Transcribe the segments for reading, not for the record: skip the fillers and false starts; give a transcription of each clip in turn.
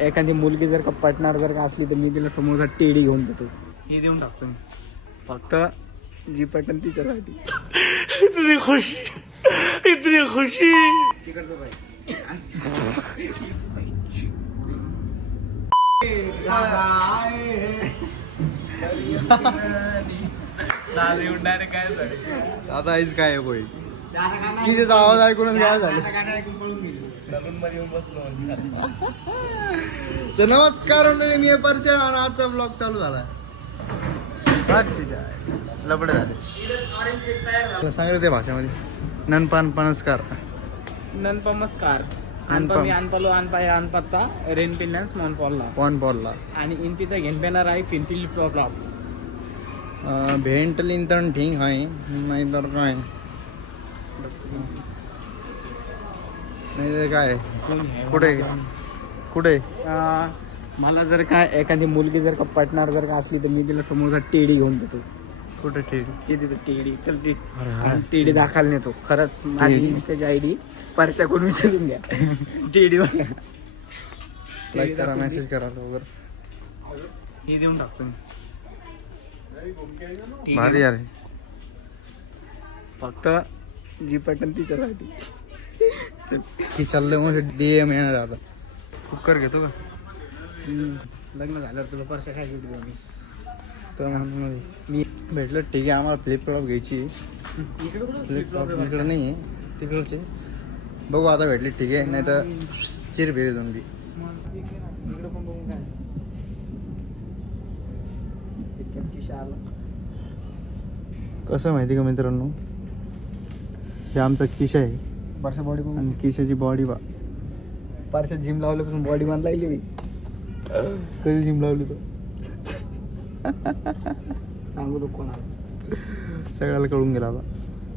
एखादी मुलगी जर का पटणार जर का असली तर मी तिला समोसा टेडी घेऊन देतो. ही देऊन टाकतो मी. फक्त जी पटन तिच्यासाठी. इतनी खुशी. तिकडचं बाई. आता आईच काय आहे बोई कितीचा आवाज ऐकूनच काय झालं. तर नमस्कार मंडळी, मी परशा आणि आजचा ब्लॉग चालू झालाय. लपडे झाले सांगितलं ते भाषेमध्ये. ननपान पनस्कार नमस्कार. अनपा मी अनपालो अनपा हे अनपत्ता रेन पिनॅन्स मॉन पॉलला आणि इन पिता घेन पेणार आहे फिनफिल प्रॉब्लेम भेंटलीन तर ठीक आहे नाही तर काय नाही काय कुठे मला जर का एखादी मुलगी जर का पटणार जर का असली तर मी तिला समोसा टेडी घेऊन देतो. कुठे ठीक ते तिथं टेडी चल टेडी दाखल नेतो. खरंच माझी इंस्टाची आयडी परशा करून विचारून घ्या. टेडी लाईक करा मेसेज करा लवकर. ही देऊन टाकतो मी. भारी यार फक्त जी पटन तिच्यासाठी. ती चाललंय मग DM येणार आता. कुकर घेतो का लग्न झाल्यावर तुला परशा काय घेऊ मी तर मी भेटलं ठीक आहे. आम्हाला फ्लिपफ्लॉप घ्यायची. फ्लिपफ्लॉप इकडं नाही आहे तिकडचे बघू आता भेटली ठीक आहे नाही तर चिर भेरी दोन बी. इकडं पण बघू काय कसं माहिती का मित्रांनो, हे आमचा किशा आहे. परशा बॉडी आणि किशाची बॉडी बा परशा जिम लावल्यापासून बॉडी बांध लागली मी. कधी जिम लावली तो सांगू नको कोणाला. सगळ्याला कळून गेला आता.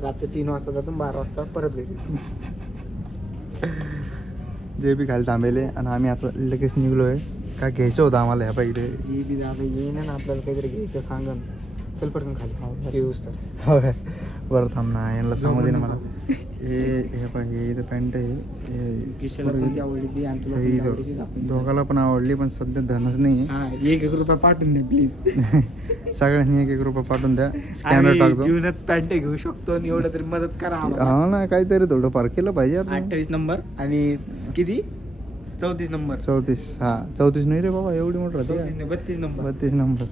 रातच्या 3 वाजता जातो 12 वाजता परत घरी. जे बी खायला थांबेले आणि आम्ही आता लगेच निघलोय. काय घ्यायचं होतं आम्हाला ह्या पहिले. जी बी दादा येईन ना आपल्याला काहीतरी घ्यायचं सांगन. चल पटकन खाली घेऊस तर. हो बरं थांब ना यांना सांगू दे ना मला. हे पाहिजे इथं पॅन्ट आहे. किशाला पण ती आवडली ती आणि तुला पण ती आवडली ती दाखवून दे. दोघाला पण आवडली पण सध्या धनच नाही हा 1 रुपया पाठवून दे प्लीज. सगळ्यांनी 1 रुपया पाठवून द्या. स्कॅनर टाकतो. जीवनात पॅन्ट घेऊ शकतो आणि एवढं तरी मदत करा आम्हाला. हा ना काहीतरी थोडं फार केलं पाहिजे. 28 नंबर आणि किती 34 नंबर 34 हा 34 नाही रे बाबा एवढी मोठं 34 नाही 32 नंबर 32 नंबर.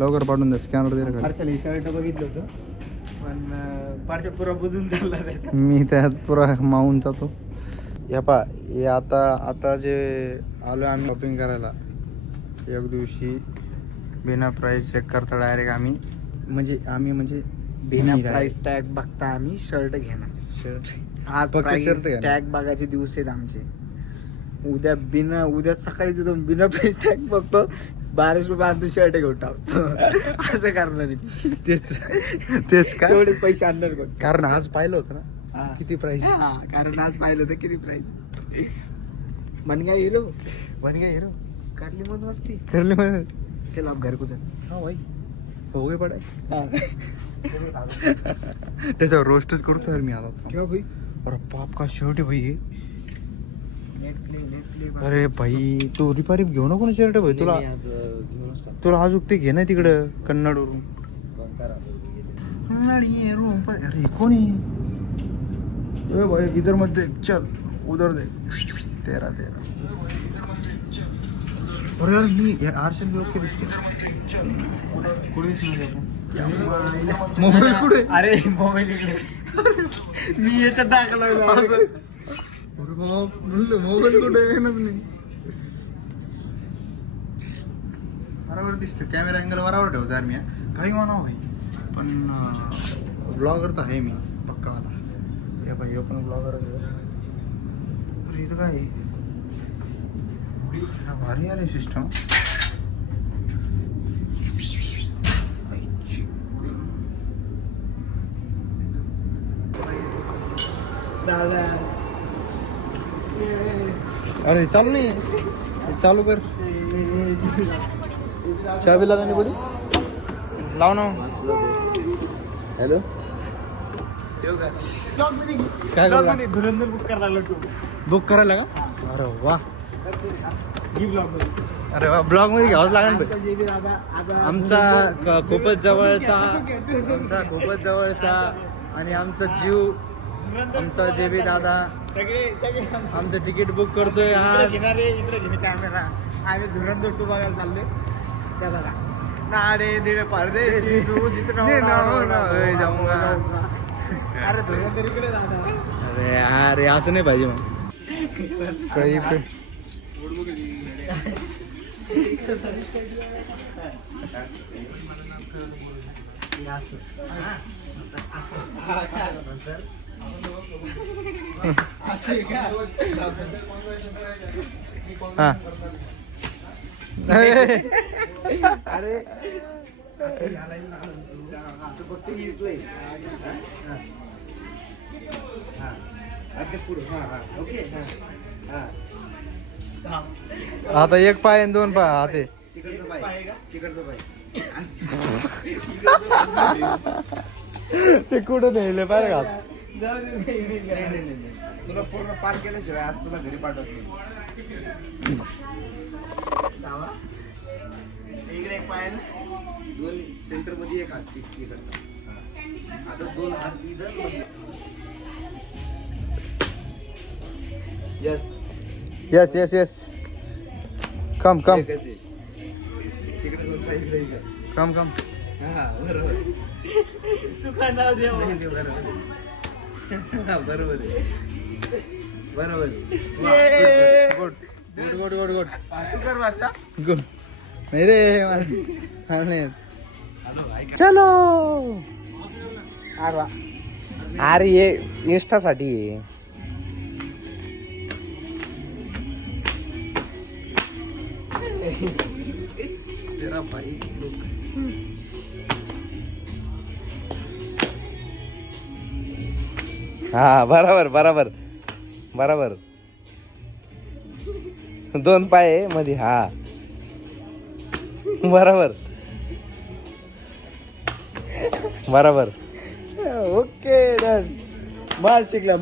लवकर पाठवून द्या स्कॅनर दे. पार्सल शर्ट बघितलं होतं पण पार्सल पुरा बुजून चालला त्याच्या. मी त्यात पुरा मावून जातो. या पा हे आता जे आलो आम्ही शॉपिंग करायला एक दिवशी बिना प्राईस चेक करता डायरेक्ट आम्ही म्हणजे बिना प्राइस टॅग बघता आम्ही शर्ट घेणार. शर्ट आज फक्त प्राइस shirt घेणार. टॅग बघायचे दिवस आहेत आमचे. उद्या सकाळी तिथून बिना प्राइस टॅग बघतो 12 रुपये आणून शर्ट घेऊन टाकतो. असं करणार तेच काय तेवढेच पैसे आणणार कोण. कारण आज पाहिलं होतं ना किती प्राईस. कारण आज पाहिलं होतं किती प्राइस. मनगा हिरो बन गया हिरो काढली मन मस्ती. करले मैं चल आप घर को चल. हाँ भाई हो गई पढ़ाई. त्याच्यावर रोस्टच करतो यार मी आता. क्या भाई अरे बाप का शर्ट आहे भाई हे. नेट प्ले अरे भाई तू रिपारी घेऊ नको ना शर्ट भाई. तुला अजून ते घे ना तिकडं कन्नडवरून. अरे कोण आहे ए भाई इधर मत देख चल उधर देख. तेरा अरे यार मी आरशल ओके दिसतो. मोबाईल कुठे. अरे मोबाईल इकडे. मी याच्यात दाखवला अरे बाप म्हणलं मोबाईल कुठे येणार नाही. बरोबर दिसतं कॅमेरा अँगल बरोबर ठेवतो यार मी. काही म्हणावं भाई पण ब्लॉगर तर आहे मी पक्का वाला. हे भाई पण ब्लॉगर आहे. अरे इथं काय भारी अरे सिस्टम. अरे चालू नाही चालू कर. चाबी लागा नाही कोणी लाव ना. हॅलो काय धुरंधर बुक करायला लागलो. बुक करायला का. अरे वा अरे वा ब्लॉग मध्ये घ्यावंच लागेल आमचा JB दादा आता आमचा खूपच जवळचा आणि आमचा जीव आमचा JB दादा सगळे आमचं तिकीट बुक करतोय आज. इकडे घेणे कॅमेरा. आम्ही धुरंधर 2 बघायला चाललोय. त्या बघा नाडे दिडे परदेशी तू जितना जाऊंगा. अरे धुरंधर इकडे दादा. अरे अरे असं नाही पाहिजे मग काही पण. हा अरे आता एक पाय आणि 2 पाय हाते. ते कुठं नेले पाय का तुला पूर्ण पार केल्याशिवाय आज तुला घरी पाठवत नाही. इकडे एक पाय 2 सेंटर मध्ये एक हात आता 2 हात इथं. Yes yes yes yes come come तिकडे 2 पाय इकडे कम कम. हा बरोबर. तू काय नाव दे बरोबर आहे. बरोबर good good good good good तू कर भाषा. गुड. नाही रे मला नाही. चलो अरे ये इंस्टासाठी तेरा भाई हा बरोबर बरोबर बरोबर 2 पाय आहे मध्ये. हा बरोबर बरोबर. Okay done. मग शिकला